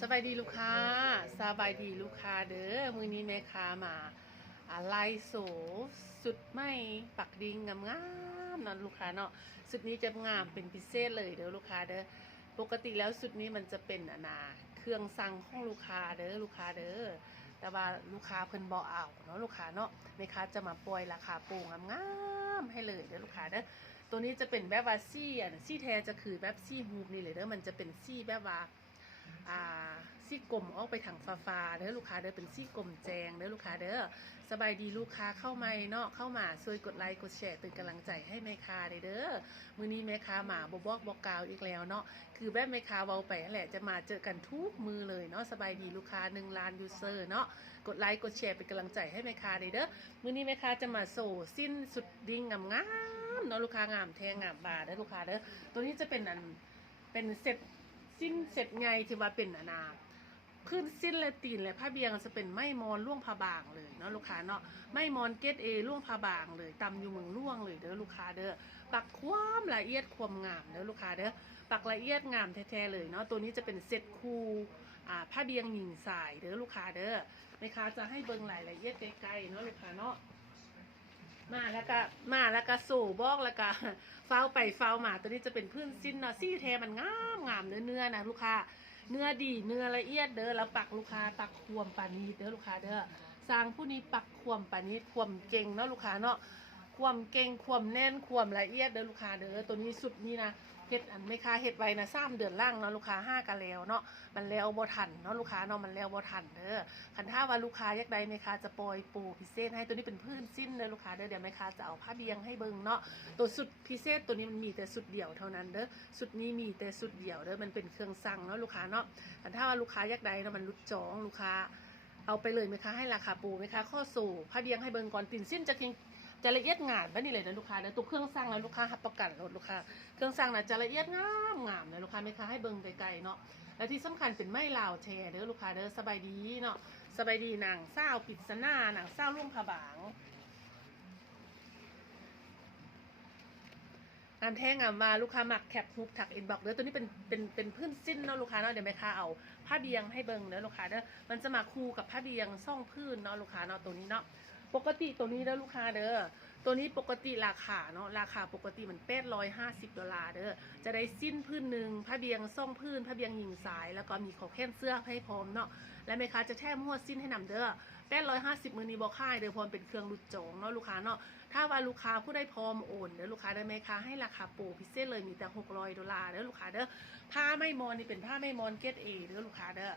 สบายดีลูกค้าสบายดีลูกค้าเด้อมื้อนี้แม่ค้ามาไล่โสสุดไม่ปักดิ่งงามๆเนาะลูกค้าเนาะสุดนี้จะงามเป็นพิเศษเลยเด้อลูกค้าเด้อปกติแล้วสุดนี้มันจะเป็นเครื่องสั่งของลูกค้าเด้อลูกค้าเด้อแต่ว่าลูกค้าเพิ่นบ่เอาเนาะลูกค้าเนาะแม่ค้าจะมาปล่อยราคาโปร่งงามๆให้เลยเด้อลูกค้าเด้อตัวนี้จะเป็นแบบว่าซี่แท้จะคือแบบซี่ฮูปนี่เลยเด้อมันจะเป็นซี่แบบว่าซี่กลมออกไปทางฟ้าเด้อลูกค้าเด้อเป็นซี่กลมแจงเด้อลูกค้าเด้อสบายดีลูกค้าเข้ามาเนาะเข้ามาช่วยกดไลค์กดแชร์เป็นกำลังใจให้แม่ค้าเด้อมื้อนี้แม่ค้ามาบอกกล่าวอีกแล้วเนาะคือแบบแม่ค้าเว้าไปแหละจะมาเจอกันทุกมือเลยเนาะสบายดีลูกค้า1 ล้านยูเซอร์เนาะกดไลค์กดแชร์เป็นกำลังใจให้แม่ค้าเด้อมื้อนี้แม่ค้าจะมาโซ่สิ้นสุดดิ่งงามๆเนาะลูกค้างามแทงงามบาเด้อลูกค้าเด้อตัวนี้จะเป็นเซ็ตสิ้นเสร็จไงที่ว่าเป็นพื้นสิ้นและตีนและผ้าเบียงจะเป็นไม้มอนล่วงผ้าบางเลยเนาะลูกค้าเนาะไม้มอนเกตเอล่วงผ้าบางเลยตำอยู่เมืองล่วงเลยเด้อลูกค้าเด้อปักความละเอียดความงามเด้อลูกค้าเด้อปักละเอียดงามแท้ๆเลยเนาะตัวนี้จะเป็นเซ็ตคูผ้าเบียงหญิงสายเด้อลูกค้าเด้อแม่ค้าจะให้เบิ่งรายละเอียดใกล้ๆเนาะลูกค้าเนาะมาแล้วก็สู่บอกแล้วก็เฝ้าไปเฝ้ามาตัวนี้จะเป็นพื้นสิ้นเนาะซี่แท้มันงามเนื้อนะลูกค้าเนื้อดีเนื้อละเอียดเด้อแล้วปักลูกค้าปักควมปานีเด้อลูกค้าเด้อสร้างผู้นี้ปักควมปานีควมเก่งเนาะลูกค้าเนาะความเก่งความแน่นความละเอียดเด้อลูกค้าเด้อตัวนี้สุดนี้นะเฮ็ดไม่ค้าเฮ็ดไว้นะ3 เดือนล่างเนาะลูกค้า5 กันแล้วเนาะมันแล้วบ่ทันเนาะลูกค้าเนาะมันแล้วบ่ทันเด้อคันถ้าว่าลูกค้าอยากได้แม่ค้าจะปล่อยปูพิเศษให้ตัวนี้เป็นพื้นสิ้นเด้อลูกค้าเด้อเดี๋ยวแม่ค้าจะเอาผ้าเบียงให้เบิ่งเนาะตัวสุดพิเศษตัวนี้มันมีแต่สุดเดียวเท่านั้นเด้อสุดนี้มีแต่สุดเดียวเด้อมันเป็นเครื่องสั่งเนาะลูกค้าเนาะคันถ้าว่าลูกค้าอยากได้เนาะมันรุดจองลูกค้าเอาไปเลยแม่ค้าให้ราคาปูแม่ค้าข้อสู่ผ้าเบียงให้เบิ่งก่อนติ่นสิ้นจะละเอียดงามแบบนี้เลยนะลูกค้าเดี๋ยวตัวเครื่องสร้างนะลูกค้ารับประกันรถลูกค้าเครื่องสร้างนะจะละเอียดงามนะลูกค้าไม่ค้าให้เบิ่งไกลๆเนาะและที่สำคัญเป็นไม้ลาวแท้เด้อลูกค้าเด้อสบายดีเนาะสบายดีหนังเศร้าปิดสนาหนังเศร้าล่วงผาบางงานแท้งามมาลูกค้าหมักแคปฮุบถักอินบ็อกเด้อตัวนี้เป็นพื้นสิ้นเนาะลูกค้าเนาะเดี๋ยวแม่ค้าเอาผ้าเบียงให้เบิ่งเด้อลูกค้าเด้อมันจะมาคู่กับผ้าเบียงซ่องพื้นเนาะลูกค้าเนาะตัวนี้เนาะปกติตัวนี้เด้อลูกค้าเด้อตัวนี้ปกติราคาเนาะราคาปกติมัน$850เด้อจะได้สิ้นพื้นหนึ่งผ้าเบียงซ่องพื้นผ้าเบียงหญิงสายแล้วก็มีขอแค่เสื้อให้พร้อมเนาะและแม่ค้าจะแถมหัวสิ้นให้นำเด้อ850มื้อนี้บ่ค่ายเด้อพร้อมเป็นเครื่องรุดจองเนาะลูกค้าเนาะถ้าว่าลูกค้าผู้ได้พร้อมโอนเด้อลูกค้าได้แม่ค้าให้ราคาโปรพิเศษเลยมีแต่$600เด้อลูกค้าเด้อผ้าไม่มอนนี่เป็นผ้าไม่มอนเกรด A เด้อลูกค้าเด้อ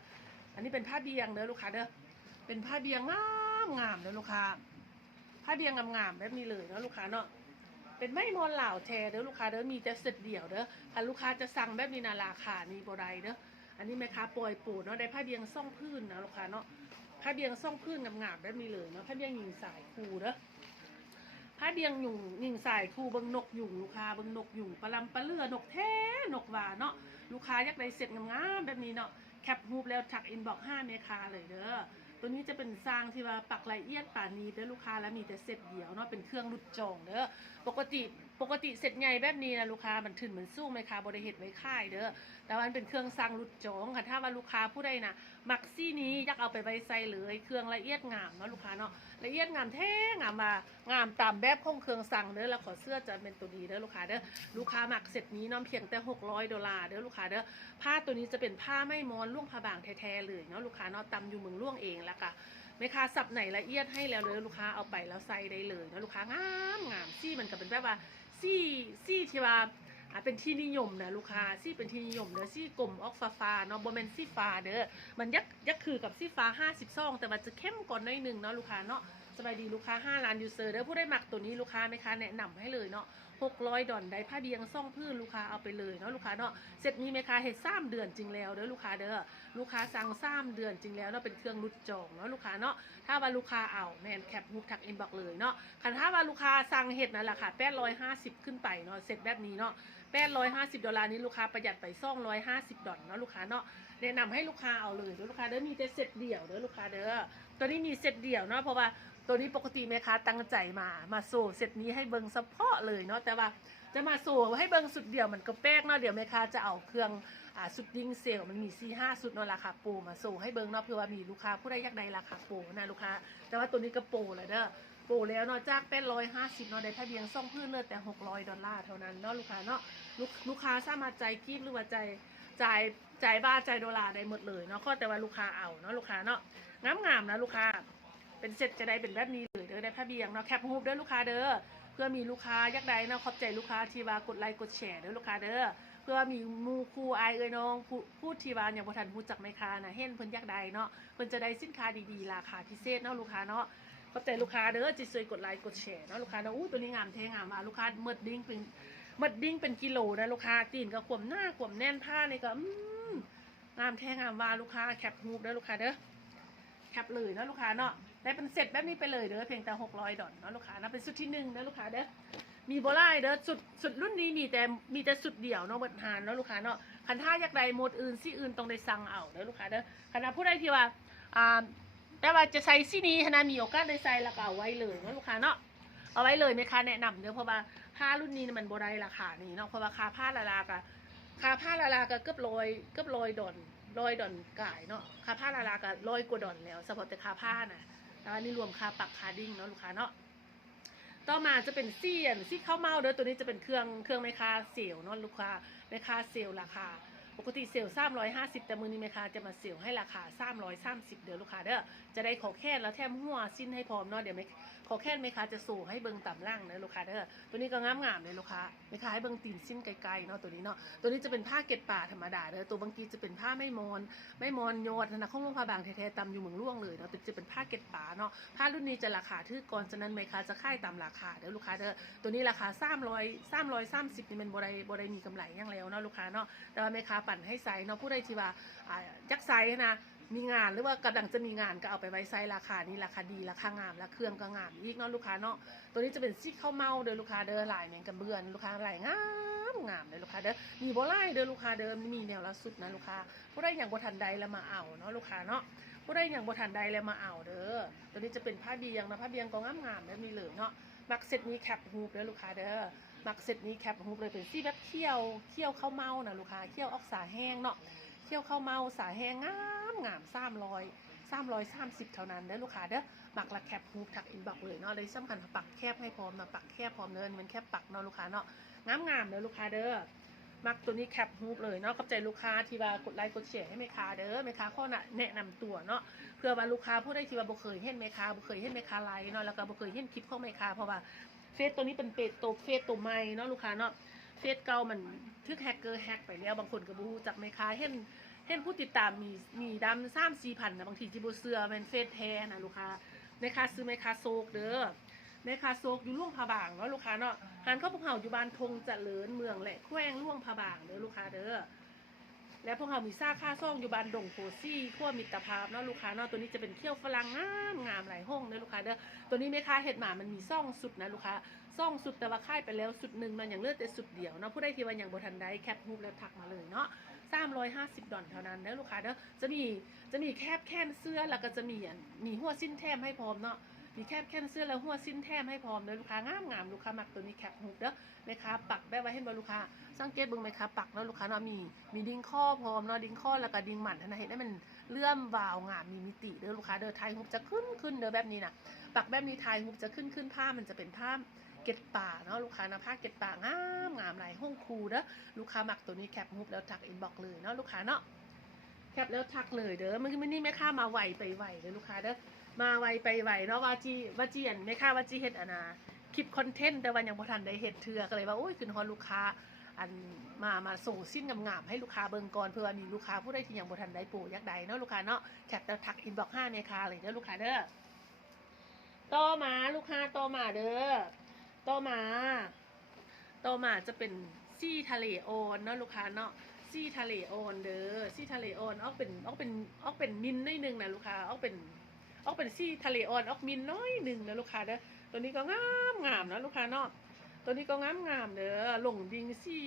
อันนี้เป็นผ้าเบียงเด้อลูกค้าเด้อเป็นผ้าเบียงงามเด้อลูกค้าผ้าเบียงงามๆแบบนี้เลยเนาะลูกค้าเนาะเป็นไม่มอนเหล่าแทเด้อลูกค้าเด้อมีแต่เสร็จเดี่ยวเด้อถ้าลูกค้าจะสั่งแบบนี้นะราคานี้บ่ได้เด้ออันนี้แม่ค้าปล่อยปูเนาะได้ผ้าเบียงซ่องพื้นนะลูกค้าเนาะผ้าเบียงซ่องพื้นงามๆแบบนี้เลยเนาะผ้าเบียงหญิงสายคูเด้อผ้าเบียงหยุ่งหญิงสายคูเบิ่งนกหยุ่งลูกค้าเบิ่งนกหยุ่งปลาลำปลาเลือนกแท้นกหวานเนาะลูกค้าอยากได้เสร็จงามๆแบบนี้เนาะแคปฮูปแล้วทักอินบ็อกซ์5แม่ค้าเลยเด้อตัวนี้จะเป็นสร้างที่ว่าปักละเอียดป่านี้เด้อลูกค้าแล้วมีแต่เซตเดียวเนาะเป็นเครื่องรุดจองเด้อปกติเซตใหญ่แบบนี้นะลูกค้ามันถึงเหมือนสู้ไหมคะบริเหตุไว้ค่ายเด้อแต่ว่ามันเป็นเครื่องสร้างรุดจองค่ะถ้าว่าลูกค้าผู้ใดนะมักซี่นี้อยากเอาไปไว้ใส่เลยเครื่องละเอียดงามเนาะลูกค้าเนาะละเอียดงามแท้งามงามตามแบบของเครื่องสั่งเด้อแล้วขอเสื้อจะเป็นตัวดีเด้อลูกค้าเด้อลูกค้ามักเซตนี้น้องเพียงแต่$600เด้อลูกค้าเด้อผ้าตัวนี้จะเป็นผ้าไม่มอนล่วงผ้าบางแท้ๆเลยเนาะลูกค้าเนาะตำอยู่เมืองล่วงเองแล้วก็แม่ค้าสับไหนละเอียดให้แล้วเลยลูกค้าเอาไปแล้วใส่ได้เลยนะลูกค้างามซี่มันก็เป็นแบบว่าซี่ที่ว่าเป็นที่นิยมนะลูกค้าซี่เป็นที่นิยมเด้อซี่กลมออกฟ้าเนาะบ่แม่นซี่ฟ้าเด้อมันยักคือกับซี่ฟ้า50ซองแต่ว่าจะเข้มกว่าน้อยนึงเนาะลูกค้าเนาะสบายดีลูกค้า5 ล้านยูเซอร์เด้อผู้ได้หมักตัวนี้ลูกค้าไหมคะแนะนำให้เลยเนาะ$600ได้ผ้าเบียงซ่องพื้นลูกค้าเอาไปเลยเนาะลูกค้าเนาะเสร็จนี้ไหมคะเฮ็ด3 เดือนจริงแล้วเด้อลูกค้าเด้อลูกค้าสั่ง3 เดือนจริงแล้วเนาะเป็นเครื่องรุดจองเนาะลูกค้าเนาะถ้าว่าลูกค้าเอาแม่นแคปฮุบทักอินบ็อกเลยเนาะคันถ้าว่าลูกค้าสั่งเฮ็ดนั่นแหละค่ะ850ขึ้นไปเนาะเสร็จแบบนี้เนาะ$850นี้ลูกค้าประหยัดไป$250เนาะลูกค้าเนาะแนะนำให้ลูกค้าเอาเลยเด้อลูกค้าเด้อมีแต่เซตเดี่ยวเด้อลูกค้าเด้อตอนนี้มีเซตเดี่ยวเนาะเพราะว่า ตัวนี้ปกติแม่ค้าตั้งใจมาโซ่เซตนี้ให้เบิ่งเฉพาะเลยเนาะแต่ว่าจะมาโซ่ให้เบิ่งสุดเดียวมันก็แป๊กเนาะเดี๋ยวแม่ค้าจะเอาเครื่องสุดดิ้งเซลมันมี4-5สุดเนาะราคาโปรมาโซ่ให้เบิ่งเนาะเพื่อว่ามีลูกค้าผู้ใดอยากได้ราคาโปรนะลูกค้าแต่ว่าตัวนี้ก็โปรเลยเด้อโปรแล้วเนาะจากเป็น150เนาะได้ทะเบียนซ่องพื้นเลยแต่$600เท่านั้นเนาะลูกค้าเนาะลูกค้าสามารถจ่ายกีบหรือว่าจ่ายบาทจ่ายดอลลาร์ได้หมดเลยเนาะก็แต่ว่าลูกค้าเอาเนาะลูกค้าเนาะงามๆนะลูกค้าเป็นเซ็ตจะได้เป็นแบบนี้เลยเด้อได้ผ้าเบียงเนาะแคปรูปเด้อลูกค้าเด้อเพื่อมีลูกค้าอยากได้เนาะขอบใจลูกค้าที่ว่ากดไลค์กดแชร์เด้อลูกค้าเด้อเพื่อมีมูคูอายเอ้ยน้องพูดที่ว่าอย่างบ่ทันพูดจักแม่ค้านะเห็นเพิ่นอยากได้เนาะเพิ่นจะได้สินค้าดีๆราคาพิเศษเนาะลูกค้าเนาะขอบใจลูกค้าเด้อจิช่วยกดไลค์กดแชร์เนาะลูกค้าเนาะอู้ตัวนี้งามแท้งามลูกค้าเมิดดิ้งเป็นกิโลนะลูกค้าตีนก็ขวมหน้าขวมแน่นผ้านี่ก็งามแท้งามว่าลูกค้าแคปรูปเด้อลูกค้าเด้อแคปเลยเนาะลูกค้าเนาะได้เป็นเสร็จแบบนี้ไปเลยเด้อเพียงแต่$600เนาะลูกค้านะเป็นสุดที่1นะลูกค้าเด้อมีโบไล่เด้อสุดรุ่นนี้มีแต่สุดเดี่ยวเนาะเบิดหานเนาะลูกค้าเนาะคันท่าอยากได้โหมดอื่นซี่อื่นต้องได้สั่งเอาเด้อลูกค้าเด้อคณะผู้ใดที่ว่าแต่ว่าจะใส่ซี่นี้นะมีโอกาสได้ใส่แล้วก็เอาไว้เลยเนาะลูกค้าเนาะเอาไว้เลยไหมคะแนะนำเด้อเพราะว่าผ้ารุ่นนี้มันโบได้ราคานี้เนาะเพราะว่าค่าผ้าละลากะค่าผ้าละลากะเกือบ100 ดอลก่ายเนาะค่าผ้าละลากะ100 กว่าดอลแล้วเฉพาะแต่ค่าผ้านะแล้วนี่รวมค่าปักค่าดิ้งเนาะลูกค้าเนาะต่อมาจะเป็นซี่ข้าวเมาเด้อตัวนี้จะเป็นเครื่องแม่ค้าเซลล์เนาะลูกค้าแม่ค้าเซลล์ราคาปกติเซลล์350แต่มื้อนี้แม่ค้าจะมาเซลล์ให้ราคา330เด้อลูกค้าเด้อจะได้ขอแค่แล้วแถมหัวสิ้นให้พร้อมเนาะเดี๋ยวขอแค่แม่ค้าจะสู่ให้เบิ่งต่ำล่างเด้อลูกค้าเด้อตัวนี้ก็งามๆเลยลูกค้าแม่ค้าให้เบิ่งตีนสิ้นไกลๆเนาะตัวนี้เนาะตัวนี้จะเป็นผ้าเกล็ดป่าธรรมดาเด้อตัวบางทีจะเป็นผ้าไม่มอนโยดนะข้องลงผ้าบางแท้ๆตำอยู่เมืองล่วงเลยเนาะแต่จะเป็นผ้าเกล็ดป่าเนาะผ้ารุ่นนี้จะราคาถือก่อนฉะนั้นแม่ค้าจะค่ายตามราคาเด้อลูกค้าเด้อตัวนี้ราคา330นี่มันบ่ได้มีกำไรอย่างแล้วเนาะลูกค้าเนาะแต่ว่าแม่ค้าปั่นให้ไซส์เนาะผู้ใดที่ว่ายักไซส์นะมีงานหรือว่ากำลังจะมีงานก็เอาไปไว้ไซส์ราคานี้ราคาดีราคางามและเครื่องก็งามอีกเนาะลูกค้าเนาะตัวนี้จะเป็นซี่ข้าวเมาเด้อลูกค้าเด้อลายแมงกะเบือนลูกค้าลายงามเลยลูกค้าเด้อมีบ่ไล่เด้อลูกค้าเด้อมีแนวละสุดนะลูกค้าผู้ใดอย่างบ่ทันใดแล้วมาเอาเนาะลูกค้าเนาะผู้ใดอย่างบ่ทันใดแล้วมาเอาเด้อตัวนี้จะเป็นผ้าเบียงนะผ้าเบียงก็งามๆแล้วมีเหลืองเนาะมักเซ็ตนี้แคปฮูปเด้อลูกค้าเด้อมักเซ็ตนี้แคปฮูปเลยเป็นซี่แบบเคี่ยวข้าวเมานะลูกค้าเคี่ยวออกสาแห้งเนาะเคี่ยวข้าวเมาสาแห้งงาม330เท่านั้นเด้อลูกค้าเด้อมักละแคปฮูปทักอินบ็อกเลยเนาะเลยสำคัญปักแคบให้พร้อมนะปักแคบพร้อมเด้อมันแคบปักเนาะลูกค้าเนาะงามเด้อลูกค้าเด้อมักตัวนี้แคปฮูปเลยเนาะขอบใจลูกค้าที่ว่ากดไลค์กดแชร์ให้แม่ค้าเด้อแม่ค้าข้อน่ะแนะนำตัวเนาะเพื่อว่าลูกค้าผู้ใดที่ว่าบ่เคยเห็นแม่ค้าบ่เคยเห็นแม่ค้าไลฟ์เนาะแล้วก็บ่เคยเห็นคลิปของแม่ค้าเพราะว่าเฟซตัวนี้เป็นเฟซตัวใหม่เนาะลูกค้าเนาะเฟซเก่ามันทึกแฮกเกอร์แฮกไปแล้วบางคนก็บ่รู้จักแม่ค้าเห็นผู้ติดตามมีดำ3-4 พันนะบางทีที่บ่เชื่อแม่นเฟซแท้นะลูกค้าแม่ค้าซื้อแม่ค้าโซกเด้อแม่ค้าโซกอยู่ล่วงพะบางเนาะลูกค้าเนาะหันเข้าพวกเฮาอยู่บ้านทงเจริญเมืองแหละแขวงล่วงพะบางเด้อลูกค้าเด้อและพวกเรามีซ่าค่าซ่องอยู่บ้านดงโพซี่ขั้วมิตรภาพเนาะลูกค้าเนาะตัวนี้จะเป็นเขี้ยวฝรั่งงามหลายห้องเด้อลูกค้าเด้อตัวนี้แม่ค้าเห็ดหมามันมีซ่องสุดนะลูกค้าซ่องสุดแต่ว่าค่ายไปแล้วสุดหนึ่งมันอย่างเลือดแต่สุดเดียวเนาะผู้ใดที่ว่าอย่างบ่ทันได้แคปรูปแล้วทักมาเลยเนาะ350ดอลเท่านั้นเด้อลูกค้าเด้อจะมีแคบแค่นเสื้อแล้วก็จะมีหัวสิ้นแถมให้พร้อมเนาะมีแคบแค่นเสื้อแล้วหัวสิ้นแถมให้พร้อมเด้อลูกค้างามลูกค้ามักตัวนี้แคปรูปเด้อแม่ค้าปักได้ไว้ให้บ่ลูกค้าสังเกตเบิ่งแม่ค้าปักเนาะลูกค้าเนาะมีดิ้งข้อพร้อมเนาะดิ้งข้อแล้วก็ดิ้งหมั่นนะเห็นได้มันเลื่อมวาวงามมีมิติเด้อลูกค้าเด้อไทยฮุบจะขึ้นเด้อแบบนี้น่ะปักแบบนี้ไทยฮุบจะขึ้นผ้ามันจะเป็นผ้าเกล็ดป่าเนาะลูกค้านะผ้าเกล็ดป่างามหลายห้องคูเด้อลูกค้ามักตัวนี้แคปฮุบแล้วทักอินบ็อกเลยเนาะลูกค้าเนาะแคปแล้วทักเลยเด้อมันนี่แม่ค้ามาไวไปไวเด้อลูกค้าเด้อมาไวไปไวเนาะว่าจีอันแม่ค้าว่าจีเฮ็ดอันน่ะคลิปคอนเทนต์แต่ว่ายังบ่ทันได้เฮ็ดเทื่อก็เลยว่าโอ้ยขึ้นฮอดลูกค้าอันมาส่งสิ้นงามๆให้ลูกค้าเบิ่งก่อนเพื่อมีลูกค้าผู้ใดที่ยังบ่ทันได้โปรอยากได้เนาะลูกค้าเนาะแคปแล้วทักอินบ็อกซ์5แม่ค้าเลยเด้อลูกค้าเด้อต่อมาลูกค้าต่อมาเด้อต่อมาจะเป็นซี่ทะเลโอนเนาะลูกค้าเนาะซี่ทะเลโอนเด้อซี่ทะเลโอนออกเป็นมินน้อยนึงนะลูกค้าออกเป็นซี่ทะเลโอนออกมินน้อยนึงนะลูกค้าเด้อตัวนี้ก็งามนะลูกค้าเนาะ ตัวนี้ก็งามเด้อหลงดิงซี่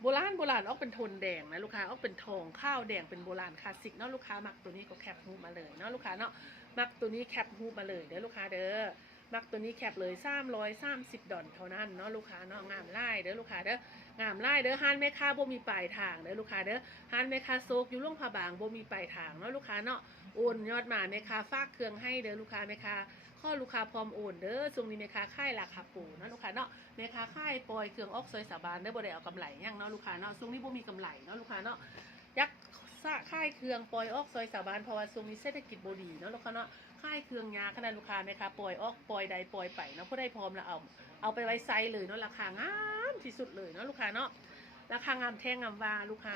โบราณออกเป็นโทนแดงนะลูกค้าออกเป็นทองข้าวแดงเป็นโบราณคลาสสิกเนาะลูกค้ามักตัวนี้ก็แคปฮูปมาเลยเนาะลูกค้าเนาะมักตัวนี้แคปฮูปมาเลยเด้อลูกค้าเด้อมักตัวนี้แคปเลย330ดอลเท่านั้นเนาะลูกค้าเนาะงามไล่เด้อลูกค้าเด้องามไล่เด้อฮานแม่ค้าบ่มีปลายทางเด้อลูกค้าเด้อฮานแม่ค้าโซกอยู่ล่วงผาบางบ่มีปลายทางเนาะลูกค้าเนาะโอนยอดมาแม่ค้าฝากเครื่องให้เด้อลูกค้าแม่ค้าข้อลูกค้าพร้อมโอนเด้อช่วงนี้แม่ค้าค่ายราคาปูเนาะลูกค้าเนาะแม่ค้าค่ายปล่อยเครื่องออกซอยสาบานเด้อบ่ได้เอากำไรหยังเนาะลูกค้าเนาะช่วงนี้บ่มีกำไรเนาะลูกค้าเนาะยักค่ายเครื่องปล่อยออกซอยสาบานเพราะว่าช่วงนี้เศรษฐกิจบ่ดีเนาะลูกค้าเนาะค่ายเครื่องยาขนาดลูกค้าแม่ค้าปล่อยออกปล่อยใดปล่อยไปเนาะผู้ใดพร้อมแล้วเอาไปไว้ไซเลยเนาะราคางามที่สุดเลยเนาะลูกค้าเนาะราคางามแท่งงามว่าลูกค้า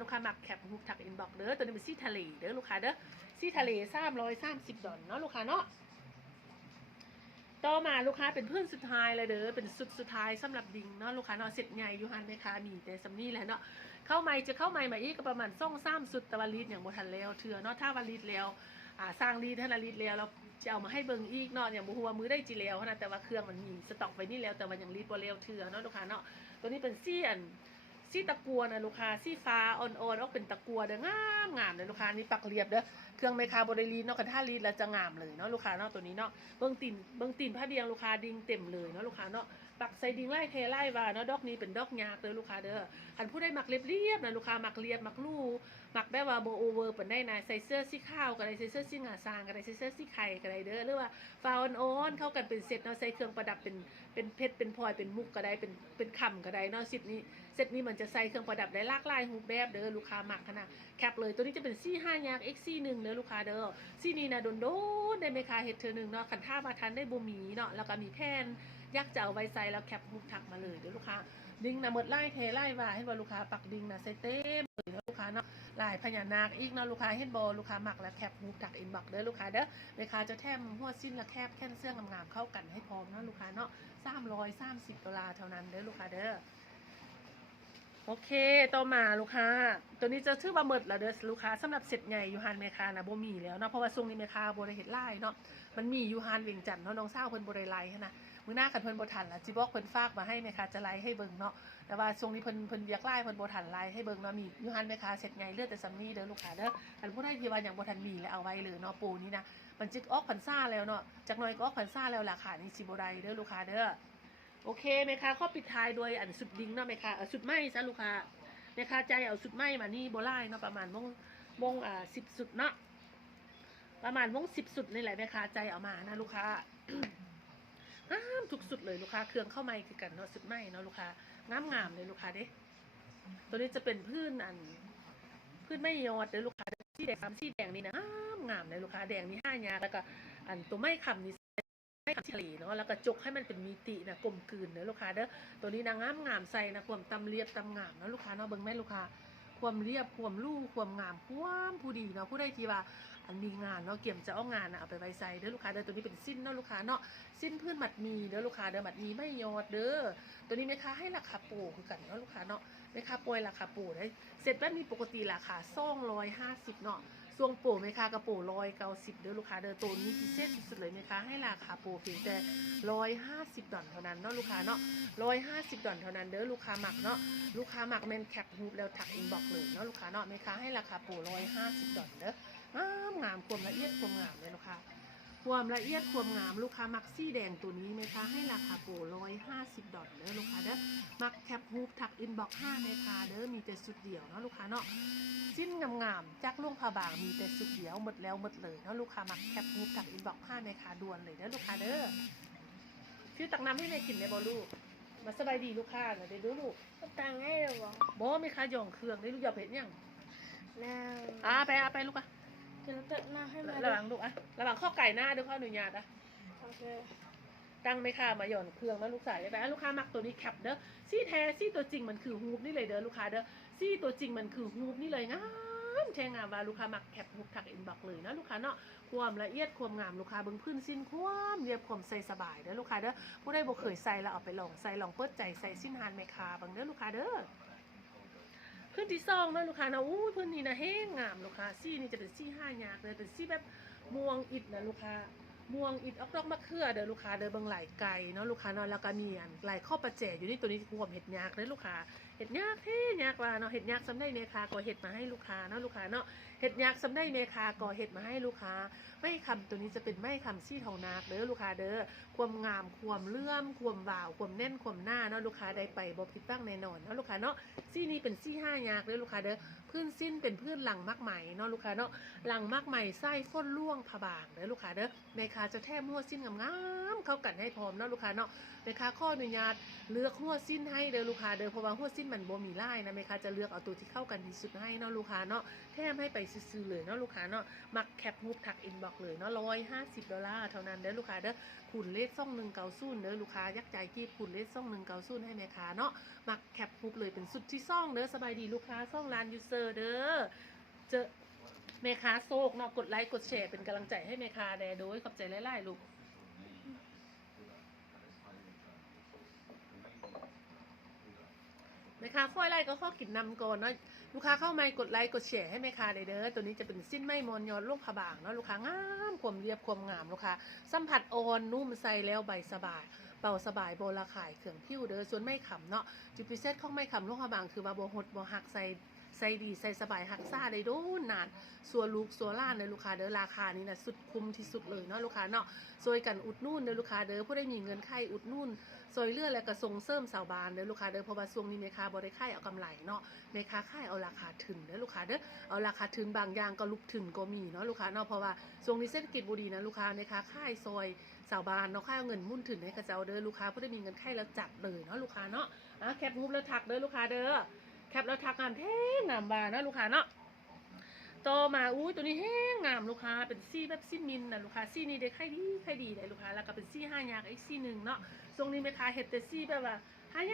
ลูกค้ามักแคปฮุกทักอินบ็อกเด้อตัวนี้เป็นซี่ทะเลเด้อลูกค้าเด้อซี่ทะเล330ดอลเนาะลูกค้าเนาะต่อมาลูกค้าเป็นเพื่อนสุดท้ายเลยเด้อเป็นสุดท้ายสำหรับดิงเนาะลูกค้าเนาะเสร็จใหญ่อยู่ฮันแม่ค้ามีแต่สำนี่แหละเนาะเข้าใหม่มาอีกก็ประมาณ2-3สุดแต่ว่าลีดอย่างบ่ทันแล้วเถื่อเนาะถ้าว่าลีดแล้วสร้างลีดท่านลีดแล้วเราจะเอามาให้เบิ่งอีกเนาะอย่างบ่ฮู้ว่ามื้อได้จิแล้วนะแต่ว่าเครื่องมันมีสต็อกไว้นี่แล้วแต่ว่ายังลีดบ่แล้วเถื่อเนาะลูกค้าเนาะตัวนี้เป็นซี่ตะกัวนะลูกค้าซี่ฟ้าอ่อนๆออกเป็นตะกัวเด้องามเลยลูกค้านี่ปักเรียบเด้อเครื่องไมคาบริลีนเนาะคันถ้าลีดแล้วจะงามเลยเนาะลูกค้าเนาะตัวนี้เนาะเบิ่งตีนผ้าเบียงลูกค้าดิ่งเต็มเลยเนาะลูกค้าเนาะปักใส่ดิ่งไล่เทไล่ว่าเนาะดอกนี้เป็นดอกยาเด้อลูกค้าเด้อคันผู้ใดมักเรียบๆนะลูกค้ามักเรียบมักลู่มักแบบว่าบ่โอเวอร์ปานใดนะใส่เสื้อสีขาวก็ได้ใส่เสื้อสีงาซางก็ได้ใส่เสื้อสีไข่ก็ได้เด้อหรือว่าฟ้าอ่อนๆเข้ากันเป็นเซตเนาะใส่เครื่องประดับเป็นเพชรเป็นพลอยเป็นมุกก็ได้เป็นคำก็ได้เนาะเซตนี้มันจะใส่เครื่องประดับได้หลากหลายรูปแบบเด้อลูกค้ามักขนาดแคปเลยตัวนี้จะเป็นซี่5ยักษ์ X41 เด้อลูกค้าเด้อซี่นี้นะโดนได้ไหมคะเฮ็ดเธอนึงเนาะคันท่ามาทันได้บ่มีเนาะแล้วก็มีแผ่นยักษ์จะเอาไว้ใส่แล้วแคปรูปทักมาเลยเด้อลูกค้าดิ่งนะหมดไล่เทไล่ว่าให้บ่ลูกค้าปักดิ่งนะใส่เต็มเลยเด้อลูกค้าเนาะลายพญานาคอีกเนาะลูกค้าเฮ็ดบ่ลูกค้ามักแล้วแคปรูปทักอินบ็อกซ์เด้อลูกค้าเด้อแม่ค้าจะแถมหัวสิ้นและแคปแค่เสื้องามๆเข้ากันให้พร้อมเนาะลูกค้าเนาะ$330เท่านั้นเด้อลูกค้าเด้อโอเคต่อมาลูกค้าตัวนี้จะชื่อว่าหมดแล้วเด้อลูกค้าสำหรับเสร็จใหญ่ยูฮานเมคานะบ่มีแล้วเนาะเพราะว่าทรงนี้เมคาบ่ได้เฮ็ดลายเนาะมันมียูฮานเวียงจันทน์เนาะน้องสาวเพิ่นบ่ได้ไลฟ์นะมื้อหน้าคันเพิ่นบ่ทันล่ะสิบอกเพิ่นฝากมาให้เมคาจะไลฟ์ให้เบิ่งเนาะแต่ว่าทรงนี้เพิ่นเวียกไลฟ์เพิ่นบ่ทันไลฟ์ให้เบิ่งเนาะมียูฮานเมคาเสร็จใหญ่เลือดแต่ซัมนี่เด้อลูกค้าเด้ออันผู้ใดที่ว่ายังบ่ทันมีแล้วเอาไว้เลยเนาะโปรนี้นะมันจิกออกพรรษาแล้วเนาะจักหน่อยก็ออกพรรษาแล้วราคานี้สิบ่ได้เด้อลูกค้าเด้อโอเคเมคาข้อปิดท้ายโดยอันสุดดิ้งเนาะเมคาสุดไหมซะลูกค้าแม่ค้าใจเอาสุดไหมมานี่โบไล่เนาะประมาณวง10 สุดเนาะประมาณวง10 สุดนี่แหละแม่ค้าใจเอามานะลูกค้า ทุกสุดเลยลูกค้าเครื่องเข้าไม้คือกันเนาะสุดไหมเนาะลูกค้างามเลยลูกค้าเด้ตัวนี้จะเป็นพืชไม่ยอดเด้อลูกค้าสีแดงนี่นะงามเลยลูกค้าแดงมี5ยาแล้วก็อันตัวไม้คำนี่ทะเลเนาะแล้วก็จกให้มันเป็นมิตินะกลมกลืนเด้อลูกค้าเด้อตัวนี้นางงามใส่นะความตำเรียบตำงามเนาะลูกค้าเนาะเบิ่งแม่ลูกค้าความเรียบความลู่ความงามความผู้ดีเนาะผู้ใดที่ว่าอันมีงานเนาะเกี่ยมจะเอางานเอาไปไว้ใส่เด้อลูกค้าเด้อตัวนี้เป็นสิ้นเนาะลูกค้าเนาะสิ้นพื้นหมัดมีเด้อลูกค้าเด้อหมัดมีไม่ยอดเด้อตัวนี้แม่ค้าให้ราคาโปรคือกันเนาะลูกค้าเนาะแม่ค้าโปรราคาโปรได้เสร็จแบบนี้ปกติราคา250เนาะช่วงโปรไหมคะกระโปร190เด้อลูกค้าเด้อตัวนี้พิเศษสุดเลยไหมคะให้ราคาโปรเพียงแต่150ดอลเท่านั้นเนาะลูกค้าเนาะ150ดอลเท่านั้นเด้อลูกค้าหมักเนาะลูกค้าหมักแมนแคปฮูปแล้วทักอินบ็อกซ์เลยเนาะลูกค้าเนาะไหมคะให้ราคาโปร150ดอลเด้องามความละเอียดความงามเลยลูกค้าความละเอียดความงามลูกค้ามักซี่แดงตัวนี้ไหมคะให้ราคาโปร150ดอลเด้อลูกค้าเด้อมักแคปฮูปทักอินบ็อกซ์5ไหมคะเด้อมีแต่สุดเดียวเนาะลูกค้าเนาะสิ้นงามๆจากลุงผาบางมีแต่สุดเดียวหมดแล้วหมดเลยเนาะลูกค้ามักแคปฮูปทักอินบ็อกซ์5ไหมคะด่วนเลยเด้อลูกค้าเด้อชื่อตักน้ำให้แม่กินได้บ่ลูกมาสบายดีลูกค้าเนาะได้ดูลูกตังให้หรอบ่มีค่าหย่องเครื่องได้ลูกอย่าเผ็ดยังน้าไปลูกอ่ะจะเติมหน้าให้มาระหว่างลูกอ่ะระหว่างข้อไก่หน้าด้วยข้ออนุญาตอ่ะโอเคตั้งไหมค่ะมาหย่อนเครื่องแล้วลูกสายได้ลูกค้ามักตัวนี้แคปเด้อซี่แท้ซี่ตัวจริงมันคือฮูปนี่เลยเด้อลูกค้าเด้อซี่ตัวจริงมันคือฮูปนี่เลยงามแท้งามว่าลูกค้ามักแคปฮูปทักอินบ็อกซ์เลยนะลูกค้าเนาะความละเอียดความงามลูกค้าเบิ่งพื้นสิ้นความเรียบความใส่สบายเด้อลูกค้าเด้อผู้ใดบ่เคยใส่แล้วเอาไปลองใส่ลองเปิดใจใส่สิ้นหานแม่ค้าบังเด้อลูกค้าเด้อพื้นที่ซองนะลูกค้านะอู้พื้นนี้นะแห้งงามลูกค้าซี่นี่จะเป็นซี่5ยากเลยเป็นซี่แบบม่วงอิฐนะลูกค้า ม่วงอิดออกดอกมะเขือเด้อลูกค้าเด้อเบิ่งหลายไก่เนาะลูกค้าเนาะแล้วก็มีอันหลายข้อประแจอยู่นี่ตัวนี้รวมเห็ดยากเด้อลูกค้าเห็ดยากเท่ยากว่าเนาะเห็ดยากสำได้เมคาก็เห็ดมาให้ลูกค้าเนาะลูกค้าเนาะเห็ดยากสำได้เมคาก็เห็ดมาให้ลูกค้าไม่คำตัวนี้จะเป็นไม่คำซี่ทองนาคเด้อลูกค้าเด้อความงามความเลื่อมความวาวความแน่นความหน้าเนาะลูกค้าได้ไปบ่ผิดหวังแน่นอนเนาะลูกค้าเนาะซี่นี้เป็นซี่ห้ายากเด้อลูกค้าเด้อพื้นสิ้นเป็นพื้นหลังมักใหม่เนาะลูกค้าเนาะหลังมักใหม่ไส้ฟ้นล่วงผบางเด้อลูกค้าเด้อเมคาจะแทบมั่วสิ้นงามๆเข้ากันให้พร้อมเนาะลูกค้าเนาะเมคาข้ออนุญาตเลือกหัวสิ้นให้เด้อลูกค้าเด้อเพราะว่าหัวสิ้นมันบ่มีลายนะเมคาจะเลือกเอาตัวที่เข้ากันที่สุดให้เนาะลูกค้าเนาะแถมให้ไปซื้อๆเลยเนาะลูกค้าเนาะมักแคปรูปทักอินบ็อกซ์เลยเนาะ$150เท่านั้นเด้อลูกค้าเด้อคูณเลข2190เด้อลูกค้ายักใจที่คูณเลข2190ให้เมคาเนาะมักแคปรูปเลยเป็นสุดที่ซ่องเด้อสบายดีลูกค้าซ่องร้านยูเซอร์เด้อเจอเมคาโซกเนาะกดไลค์กดแชร์เป็นกำลังใจให้เมคาแดโดยขอบใจหลายๆลูกเมคาฝ้อยไล่ก็ข้อกินนำก่อนเนาะลูกค้าเข้ามากดไลค์กดแชร์ให้เมคาเด้อตัวนี้จะเป็นสิ้นไม่มอนยอดลูกผบางเนาะลูกค้างามความเรียบความงามลูกค้าสัมผัสอ่อนนุ่มใส่แล้วใบสบายเป่าสบายโบราขายเครื่องผิวเด้อส่วนไม่ขำเนาะจุดพิเศษของไม่ขำลูกผบางคือว่าโบหดโบหักใส่ดีใส่สบายหักซ่าได้โดนนานส่วนลูกส่วนล้านเลยลูกค้าเด้อราคานี้นะสุดคุ้มที่สุดเลยเนาะลูกค้าเนาะซอยกันอุดนู่นเด้อลูกค้าเด้อผู้ได้มีเงินไข่อุดนู่นซอยเลือดและกระทรงเสริมสาวบานเด้อลูกค้าเด้อเพราะว่าช่วงนี้เมคาบ่ได้ไข่เอากำไรเนาะเมคาไข่เอาราคาถึงเด้อลูกค้าเด้อเอาราคาถึงบางอย่างก็ลุกถึงก็มีเนาะลูกค้าเนาะเพราะว่าช่วงนี้เศรษฐกิจบ่ดีนะลูกค้าเมคาไข่ซอยสาวบานเนาะไข่เอาเงินมุ่นถึงให้กระเจ้าเด้อลูกค้าผู้ได้มีเงินไข่แล้วจัดเลยเนาะลูกค้าเนาะแคปรูปแล้วทักเด้อลูกค้าเด้อแคปแล้วทักงามแท้งามบานเนาะลูกค้าเนาะต่อมาอุ้ยตัวนี้แห้งงามลูกค้าเป็นซี่แบบซี่มินนะลูกค้าซี่นี้ได้ใครดีเลยลูกค้าแล้วก็เป็นซี่ห้ายากอีกซี่หนึ่งเนาะทรงนี้แม่ค้าเห็ดแต่ซี่แบบว่าห้า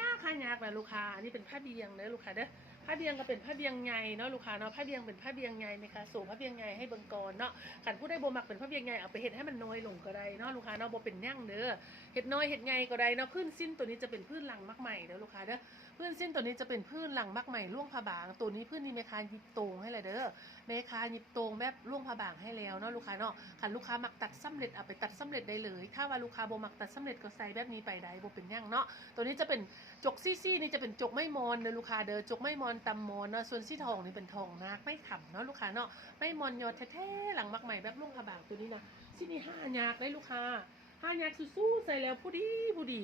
ยากแบบลูกค้าอันนี้เป็นผ้าเบียงเด้อลูกค้าเด้อผ้าเบียงก็เป็นผ้าเบียงใหญ่เนาะลูกค้าเนาะผ้าเบียงเป็นผ้าเบียงใหญ่ไหมคะสูงผ้าเบียงใหญ่ให้เบิ่งก่อนเนาะขันผู้ได้บ่มักเป็นผ้าเบียงใหญ่เอาไปเห็ดให้มันน้อยลงก็ได้เนาะลูกค้าเนาะบ่เป็นยั่งเด้อเห็ดน้อยเห็ดใหญ่ก็ได้เนาะพื้นสิ้นตัวนี้จะเป็นพื้นหลังมักใหม่เด้อลูกค้าเด้อพื้นสิ้นตัวนี้จะเป็นพื้นหลังมักใหม่ล่วงผ้าบางตัวนี้พื้นนี้แม่ค้าหยิบตรงให้เลยเด้อแม่ค้าหยิบตรงแบบล่วงผ้าบางให้แล้วเนาะลูกค้าเนาะขันลูกค้ามักตัดสำเร็จเอาไปตัดสำเร็จได้เลยถ้าว่าลูกค้าบ่มักตัดสำเร็จก็ใส่แบบนี้ไปได้บ่เป็นยั่งเนาะตัวนี้จะเป็นจกซี่นี่จะเป็นจกไม่มอนเด้อลูกค้าเด้อจกไม่มอนตำมอนเนาะส่วนซี่ทองนี่เป็นทองนาคไม่ขำเนาะลูกค้าเนาะไม่มอนยอดแท้ๆหลังมักใหม่แบบล่วงผ้าบางตัวนี้นะซี่นี่5ยากได้ลูกค้า5ยากสู้ๆใส่แล้วผู้ด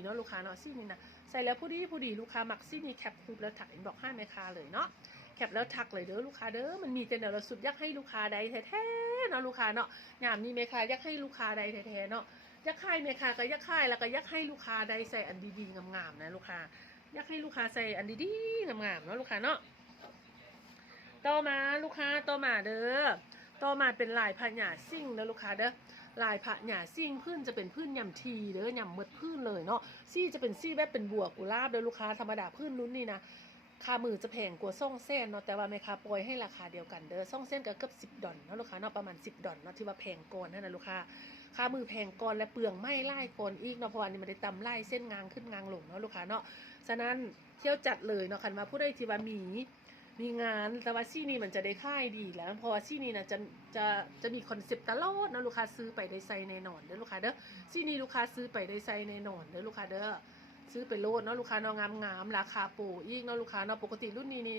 ีเนาะลูกค้าเนาะซี่นี่นะใส่แล้วผู้ดีลูกค้ามักซี่นี่แคปรูปแล้วถักอินบอกให้แม่ค้าเลยเนาะแคปแล้วทักเลยเด้อลูกค้าเด้อมันมีแต่แนวเราสุดอยากให้ลูกค้าใดแท้ๆเนาะลูกค้าเนาะงามนี้แม่ค้าอยากให้ลูกค้าใดแท้ๆเนาะอยากให้แม่ค้าก็อยากให้แล้วก็อยากให้ลูกค้าใดใส่อันดีๆงามๆนะลูกค้าอยากให้ลูกค้าใส่อันดีๆงามๆเนาะลูกค้าเนาะต่อมาลูกค้าต่อมาเด้อต่อมาเป็นลายผ้าหญ้าซิ่งเด้อลูกค้าเด้อลายผ้าหญ้าซิ่งพื้นจะเป็นพื้นยำทีเด้อยำหมดพื้นเลยเนาะซี่จะเป็นซี่แบบเป็นบัวกุหลาบเด้อลูกค้าธรรมดาพื้นลุ้นนี่นะค่ามือจะแพงกว่าซ่องเส้นเนาะแต่ว่าแม่ค้าปล่อยให้ราคาเดียวกันเด้อซ่องเส้นก็เกือบ$10เนาะลูกค้าเนาะประมาณ$10เนาะที่ว่าแพงก่อนนั่นนะลูกค้าค่ามือแพงก่อนและเปลืองไม่ไล่ก่อนอีกเนาะเพราะว่านี่มันได้ตำไล่เส้นงางขึ้นงางลงเนาะลูกค้าเนาะฉะนั้นเที่ยวจัดเลยเนาะคันมาผู้ใดที่ว่ามีงานแต่ว่าซี่นี่มันจะได้ค่ายดีแล้วเพราะว่าซี่นี่นะจะมีคอนเซ็ปต์ตลอดนะลูกค้าซื้อไปได้ใส่แน่นอนเด้อลูกค้าเด้อซี่นี่ลูกค้าซื้อไปได้ใส่แน่นอนเด้อลูกค้าเด้อซื้อไปโลดเนาะลูกค้าเนาะงามราคาโปรอีกเนาะลูกค้าเนาะปกติรุ่นนี้นี่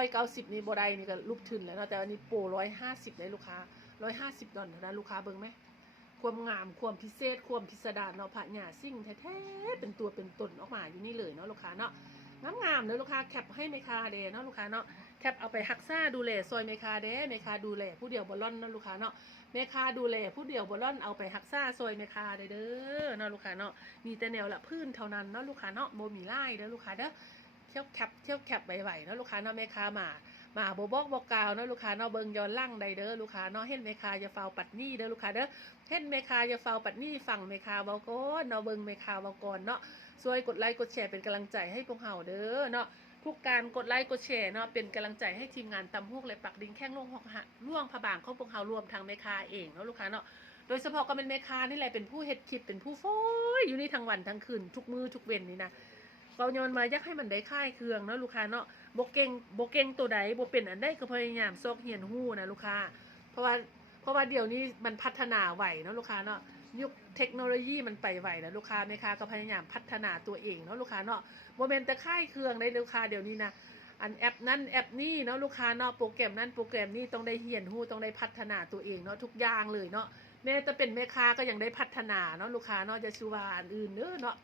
190นี่บ่ได้นี่ก็รูปทุนแล้วเนาะแต่อันนี้โปร150เลยลูกค้า$150นะลูกค้าเบิ่งไหมความงามความพิเศษความพิสดารเนาะผ้าหญ้าซิ่งแท้ๆเป็นตัวเป็นตนออกมาอยู่นี่เลยเนาะลูกค้าเนาะงามเลยลูกค้าแคปให้เมคาเดเนาะลูกค้าเนาะแคปเอาไปฮักซ่าดูแลซอยเมคาเดเมคาดูแลผู้เดียวบอลลอนเนาะลูกค้าเนาะเมคาดูแลผู้เดียวบอลลอนเอาไปฮักซ่าซอยเมคาเด้อเนาะลูกค้าเนาะมีแต่แนวละพื้นเท่านั้นเนาะลูกค้าเนาะโมมีไล่เด้อลูกค้าเด้อเที่ยวแคปไหวๆเนาะลูกค้าเนาะเมคามาโบบอกบอกกล่าวเนาะลูกค้าเนาะเบิ่งย้อนหลังใดเด้อลูกค้าเนาะเห็นเมคาอย่าเฝ้าปัดหนี้เด้อลูกค้าเด้อเห็นเมคาอย่าเฝ้าปัดหนี้ฝั่งเมคาเว้าก่อนเนาะเบิ่งเมคาเว้าก่อนเนาะช่วยกดไลค์กดแชร์เป็นกำลังใจให้พวกเฮาเด้อเนาะทุกการกดไลค์กดแชร์เนาะเป็นกำลังใจให้ทีมงานตำฮุกและปักดิ้งแข้งล่วงผบางของพวกเฮารวมทางเมคาเองเนาะลูกค้าเนาะโดยเฉพาะก็เป็นเมคานี่แหละเป็นผู้เฮ็ดคลิปเป็นผู้โฟยอยู่นี่ทั้งวันทั้งคืนทุกมื้อทุกเว้นนี่นะเราย้อนมาอยากให้มันได้ค่ายเครื่องเนาะลูกค้าเนาะบ่เก่งตัวใดบ่เป็นอันใดก็พยายามซอกเฮียนฮู้นะลูกค้าเพราะว่าเดี๋ยวนี้มันพัฒนาไหวเนาะลูกค้าเนาะ ยุคเทคโนโลยีมันไปไวแล้วลูกค้าแม่ค้าก็พยายามพัฒนาตัวเองเนาะลูกค้าเนาะโมเมนต์แต่ค่ายเครื่องได้ลูกค้าเดี๋ยวนี้นะอันแอปนั้นแอปนี้เนาะลูกค้าเนาะโปรแกรมนั้นโปรแกรมนี้ต้องได้เรียนรู้ต้องได้พัฒนาตัวเองเนาะทุกอย่างเลยเนาะแม้แต่เป็นแม่ค้าก็ยังได้พัฒนาเนาะลูกค้าเนาะจะสุวาอันอื่นเนาะ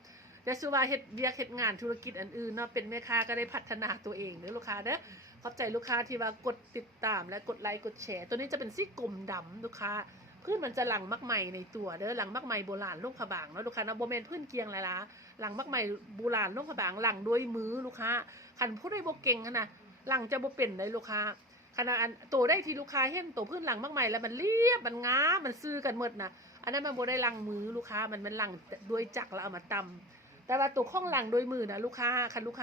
จะสุวาเฮ็ดเวียกเฮ็ดงานธุรกิจอันอื่นเนาะเป็นแม่ค้าก็ได้พัฒนาตัวเองเด้อลูกค้าเด้อขอบใจลูกค้าที่ว่ากดติดตามและกดไลค์กดแชร์ตัวนี้จะเป็นซี่กลมดำลูกค้าพื้นมันจะหลังมักใหม่ในตัวเด้อหลังมักใหม่โบราณลูกผบางเนาะลูกค้าเนาะบ่แม่นพื้นเกียงหลายๆหลังมักใหม่โบราณลูกผบางหลังด้วยมือลูกค้าคันผู้ใดบ่เก่งนะหลังจะบ่เป็นได้ลูกค้าขณะอันโตได้ที่ลูกค้าเห็นโตพื้นหลังมักใหม่แล้วมันเรียบมันงามมันซื้อกันหมดนะอันนั้นมันบ่ได้หลังมือลูกค้ามันหลังด้วยจักรแล้วเอามาตำแต่ว่าตัวข้องหลังโดยมือนะลูกค้าคันลูกค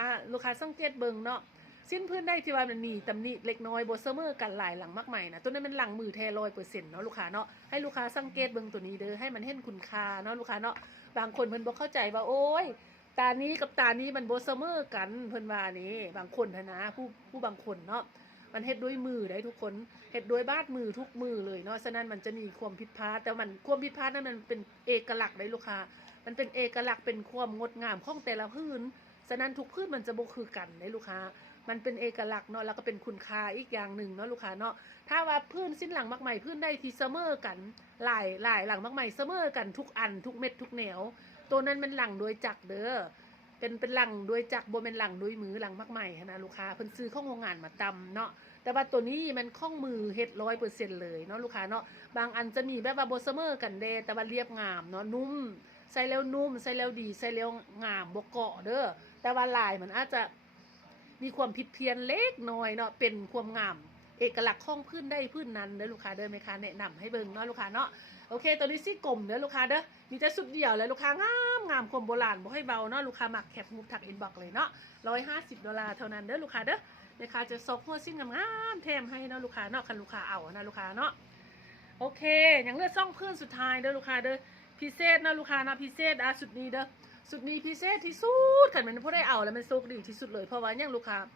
้าสังเกตเบิ่งเนาะสิ้นพื้นได้ที่ว่ามันมีตำหนิเล็กน้อยบ่เสมอกันหลายหลังมากใหม่นะตัวนั้นมันหลังมือแท้ 100% เนาะลูกค้าเนาะให้ลูกค้าสังเกตเบิ่งตัวนี้เด้อให้มันเห็นคุณค่าเนาะลูกค้าเนาะบางคนเพิ่นบ่เข้าใจว่าโอ๊ยตานี้กับตานี้มันบ่เสมอกันเพิ่นว่านี่บางคนนะผู้บางคนเนาะมันเฮ็ดด้วยมือได้ทุกคนเฮ็ดด้วยบาดมือทุกมือเลยเนาะฉะนั้นมันจะมีความผิดพลาดแต่มันความผิดพลาดนั้นมันเป็นเอกลักษณ์ได้ลูกค้ามันเป็นเอกลักษณ์เป็นความงดงามของแต่ละพื้นฉะนั้นทุกพื้นมันจะบ่คือกันได้ลูกค้ามันเป็นเอกลักษณ์เนาะแล้วก็เป็นคุณค่าอีกอย่างหนึ่งเนาะลูกค้าเนาะถ้าว่าพื้นสิ้นหลังมักใหม่พื้นได้ที่เสมอกันหลายหลังมักใหม่เสมอกันทุกอันทุกเม็ดทุกแนวตัวนั้นมันหลังโดยจักเด้อเป็นหลังโดยจักบ่เป็นหลังโดยมือหลังมักใหม่นะลูกค้าเพิ่นซื้อของโรงงานมาตำเนาะแต่ว่าตัวนี้มันข้องมือเฮ็ด 100% เลยเนาะลูกค้าเนาะบางอันจะมีแบบว่าบ่เสมอกันเด้แต่ว่าเรียบงามเนาะนุ่มใส่แล้วนุ่มใส่แล้วดีใส่แล้วงามบ่เกาะเด้อแต่ว่าลายมันอาจจะมีความผิดเพี้ยนเล็กน้อยเนาะเป็นความงามเอกลักษณ์ของพื้นได้พื้นนั้นเด้อลูกค้าเด้อแม่ค้าแนะนำให้เบิ่งเนาะลูกค้าเนาะโอเคตัวนี้ซี่กลมเด้อลูกค้าเด้อมีแต่สุดเดียวเลยลูกค้างามความโบราณบ่ให้เบาเนาะลูกค้ามักแคปมุกทักอินบ็อกซ์เลยเนาะ$150เท่านั้นเด้อลูกค้าเด้อแม่ค้าจะซอกหัวสิ้นงามๆแถมให้เนาะลูกค้าเนาะคันลูกค้าเอานะลูกค้าเนาะโอเคอย่างเลือดซ่องเพื่อนสุดท้ายเด้อลูกค้าเด้อพิเศษนะลูกค้านะพิเศษสุดนี้เด้อสุดนี้พิเศษที่สุดคันมันบ่ได้เอาแล้วมันโซกดีที่สุดเลยเพราะว่าอย่างลูกค้า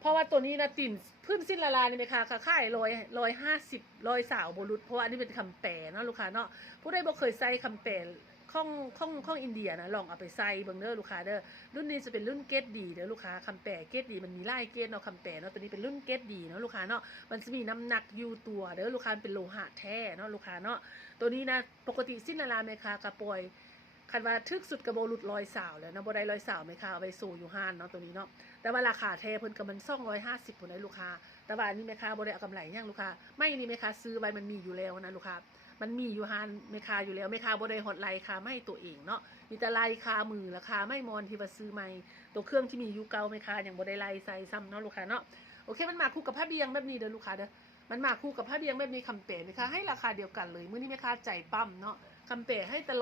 เพราะว่าตัวนี้นะติ่นพื้นสิ้นละลายนี่ไหมคะค่าย150 100บรุษเพราะว่าอันนี้เป็นคำแปลเนาะลูกค้าเนาะผู้ใดบ่เคยใส่คำแปลของอินเดียนะลองเอาไปใส่เบิ่งเด้อลูกค้าเด้อรุ่นนี้จะเป็นรุ่นเกรดดีเด้อลูกค้าคำแปลเกรดดีมันมีหลายเกรดเนาะคำแปลเนาะตัวนี้เป็นรุ่นเกรดดีเนาะลูกค้าเนาะมันจะมีน้ำหนักอยู่ตัวเด้อลูกค้าเป็นโลหะแท้เนาะลูกค้าเนาะตัวนี้นะปกติสิ้นละลายไหมคะกระปอยคันว่าทึกสุดกระโบหลุด100แล้วนะบ่ได้100ไหมคะเอาไปสู่อยู่ห้านเนาะตัวนี้เนาะแต่ว่าราคาแท้เพิ่นก็มัน250พุ่นได้ลูกค้าแต่ว่าอันนี้แม่ค้าบ่ได้เอากำไรหยังลูกค้าไม่นี่แม่ค้าซื้อไว้มันมีอยู่แล้วนะลูกค้ามันมีอยู่ห้านแม่ค้าอยู่แล้วแม่ค้าบ่ได้ฮอดไลค์ค่าไม่ตัวเองเนาะมีแต่ไลค์ค่ามือราคาไม่มอนที่ว่าซื้อใหม่ตัวเครื่องที่มีอยู่เก่าแม่ค้ายังบ่ได้ไลค์ใส่ซ้ำเนาะลูกค้าเนาะโอเคมันมาคู่กับผ้าเบียงแบบนี้เด้อลูกค้าเด้อมันมาคู่กับผ้าเบียงแบบนี้คำแปลแม่ค้าให้ราคาเดียวกันเลยมื้อนี้แม่ค้าใจปั้มเนาะคำแปลให้แต่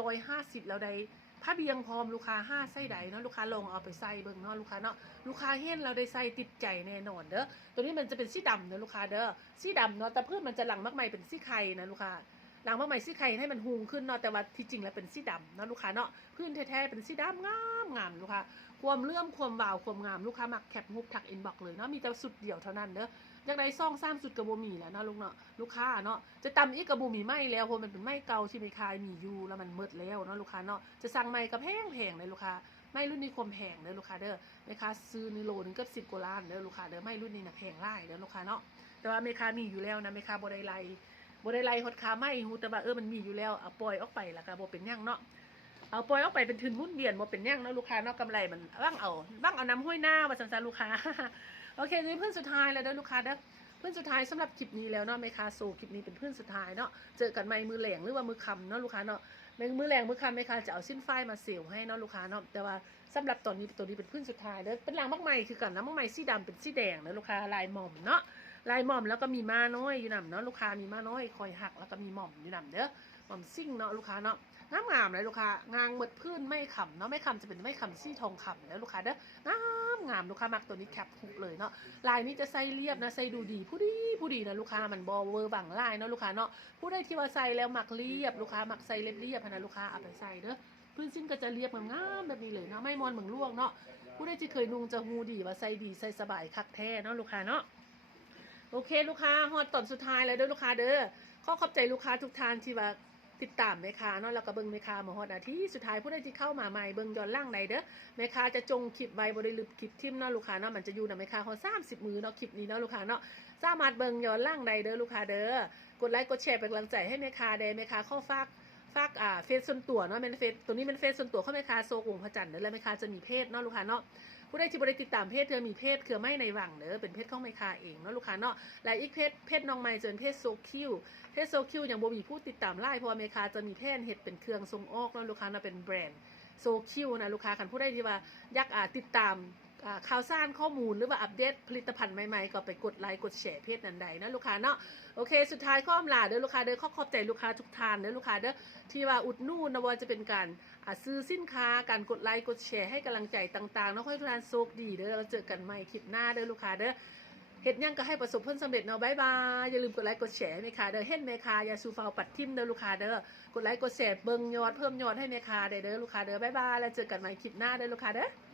150แล้วได้ผ้าเบียงพร้อมลูกค้า5ไส้ใดเนาะลูกค้าลองเอาไปใส่เบิ่งเนาะลูกค้าเนาะลูกค้าเห็นเราได้ใส่ติดใจแน่นอนเด้อตัวนี้มันจะเป็นสีดำเด้อลูกค้าเด้อสีดำเนาะแต่เพื่อนมันจะหลังมักใหม่เป็นสีไข่นะลูกค้าหลังมักใหม่สีไข่ให้มันฮูงขึ้นเนาะแต่ว่าที่จริงแล้วเป็นสีดำเนาะลูกค้าเนาะพื้นแท้ๆเป็นสีดำงามลูกค้าความเลื่อมความวาวความงามลูกค้ามักแคปรูปทักอินบ็อกซ์เลยเนาะมีแต่สุดเดียวเท่านั้นเด้ออยากได้ซ่อง3สุดกระบ่มีแล้วเนาะลูกเนาะลูกค้าเนาะจะตำอีกกระบ่มีไม้แล้วเพราะมันเป็นไม้เก่าที่ไม่คายมีอยู่แล้วมันหมดแล้วเนาะลูกค้าเนาะจะสั่งไม้ก็แพงเลยลูกค้าไม้รุ่นนี้ความแพงเด้อลูกค้าเด้อแม่ค้าซื้อในโลนึงก็10 กว่าล้านเด้อลูกค้าเด้อไม้รุ่นนี้น่ะแพงหลายเด้อลูกค้าเนาะแต่ว่าแม่ค้ามีอยู่แล้วนะแม่ค้าบ่ได้ไล่ฮอดค้าไม้ฮู้แต่ว่ามันมีอยู่แล้วเอาปล่อยออกไปแล้วก็บ่เป็นหยังเนาะเอาปล่อยออกไปเป็นทุนหมุนเวียนบ่เป็นหยังเนาะลูกค้าเนาะกำไรมันว่างเอาน้ำห้วยหน้าว่าซั่นๆลูกค้า โอเคนี่เพื่อนสุดท้ายแล้วเด้อลูกค้าเด้อเพื่อนสุดท้ายสำหรับคลิปนี้แล้วเนาะแม่ค้าโซคลิปนี้เป็นเพื่อนสุดท้ายเนาะเจอกันใหม่มือแหลงหรือว่ามือค่ำเนาะลูกค้าเนาะมือแหลงมือค่ำแม่ค้าจะเอาสิ้นฝ้ายมาเซลให้เนาะลูกค้าเนาะแต่ว่าสำหรับตัวนี้เป็นเพื่อนสุดท้ายเด้อเป็นหลังมักใหม่คือกันนะมักใหม่สีดำเป็นสีแดงนะลูกค้าลายหม่อมเนาะลายหม่อมแล้วก็มีม้าน้อยอยู่นำเนาะลูกค้ามีม้าน้อยคอยหักแล้วก็มีหม่อมอยู่นำเด้อหม่อมซิ่งเนาะลูกค้าเนาะงามเลยลูกค้างางหมดพื้นไม่ขำเนาะไม่ขำจะเป็นไม่ขำซี่ทองคำแล้วลูกค้าเด้องามลูกค้ามักตัวนี้แคปคุกเลยเนาะลายนี้จะใส่เรียบนะใส่ดูดีผู้ดีนะลูกค้ามันบอเวอร์บังลายเนาะลูกค้าเนาะผู้ได้ที่ว่าใส่แล้วมักเรียบลูกค้ามักใส่เรียบนะลูกค้าเอาไปใส่เด้อพื้นสิ้นก็จะเรียบงามแบบนี้เลยเนาะไม่มอนเหมือนลวกเนาะผู้ได้ที่เคยนุ่งจะฮูดีว่าใส่ดีใส่สบายคักแท้เนาะลูกค้าเนาะโอเคลูกค้าฮอดตอนสุดท้ายแล้วเด้อลูกค้าเด้อขอบใจลูกค้าทุกท่านที่ว่า ติดตามแม่ค้าเนาะแล้วก็เบิ่งแม่ค้ามาฮอดนาทีสุดท้ายผู้ใดที่เข้ามาใหม่เบิ่งย้อนหลังใดเด้อแม่ค้าจะจงคลิปไว้บ่ได้ลืมคลิปทิ่มเนาะลูกค้าเนาะมันจะอยู่นำแม่ค้าฮอด30มื้อเนาะคลิปนี้เนาะลูกค้าเนาะสามารถเบิ่งย้อนหลังใดเด้อลูกค้าเด้อกดไลค์กดแชร์เป็นกำลังใจให้แม่ค้าแม่ค้าเข้าฝากเฟซส่วนตัวเนาะแม่นเฟซตัวนี้เป็นเฟซส่วนตัวของแม่ค้าโซกวงพระจันทร์เด้อแล้วแม่ค้าจะมีเพจเนาะลูกค้าเนาะผู้ใดที่บ่ได้ติดตามเพจเธอมีเพจคือไม่ในหวังเด้อเป็นเพจของแม่ค้าเองเนาะลูกค้าเนาะและอีกเพจน้องใหม่จะเป็นเพจโซคิวเพจโซคิวยังบ่มีผู้ติดตามหลายเพราะว่าแม่ค้าจะมีแผนเฮ็ดเป็นเครื่องส่งออกเนาะลูกค้าเนาะเป็นแบรนด์โซคิวนะลูกค้าคันผู้ใดที่ว่าอยากติดตามข่าวสารข้อมูลหรือว่าอัปเดตผลิตภัณฑ์ใหม่ๆก็ไปกดไลค์กดแชร์เพจนั้นใดนะลูกค้าเนาะโอเคสุดท้ายข้ออำลาเด้อลูกค้าเด้อขอบใจลูกค้าทุกท่านเด้อลูกค้าเด้อที่ว่าอุดหนุนนะว่าจะเป็นการซื้อสินค้าการกดไลค์กดแชร์ให้กำลังใจต่างๆเนาะขอให้ทุกท่านโชคดีเด้อเราเจอกันใหม่คลิปหน้าเด้อลูกค้าเด้อเฮ็ดหยังก็ให้ประสบผลสำเร็จเนาะบ๊ายบายอย่าลืมกดไลค์กดแชร์ให้แม่ค้าเด้อเฮ็ดแม่ค้าอย่าสูฟาวปัดทิมเด้อลูกค้าเด้อกดไลค์กดแชร์เบิ่งยอดเพิ่มยอดให้แม่ค้าเด้อลูกค้าเด้อบ๊ายบายแล้วเจอกันใหม่คลิปหน้าเด้อลูกค้าเด้อ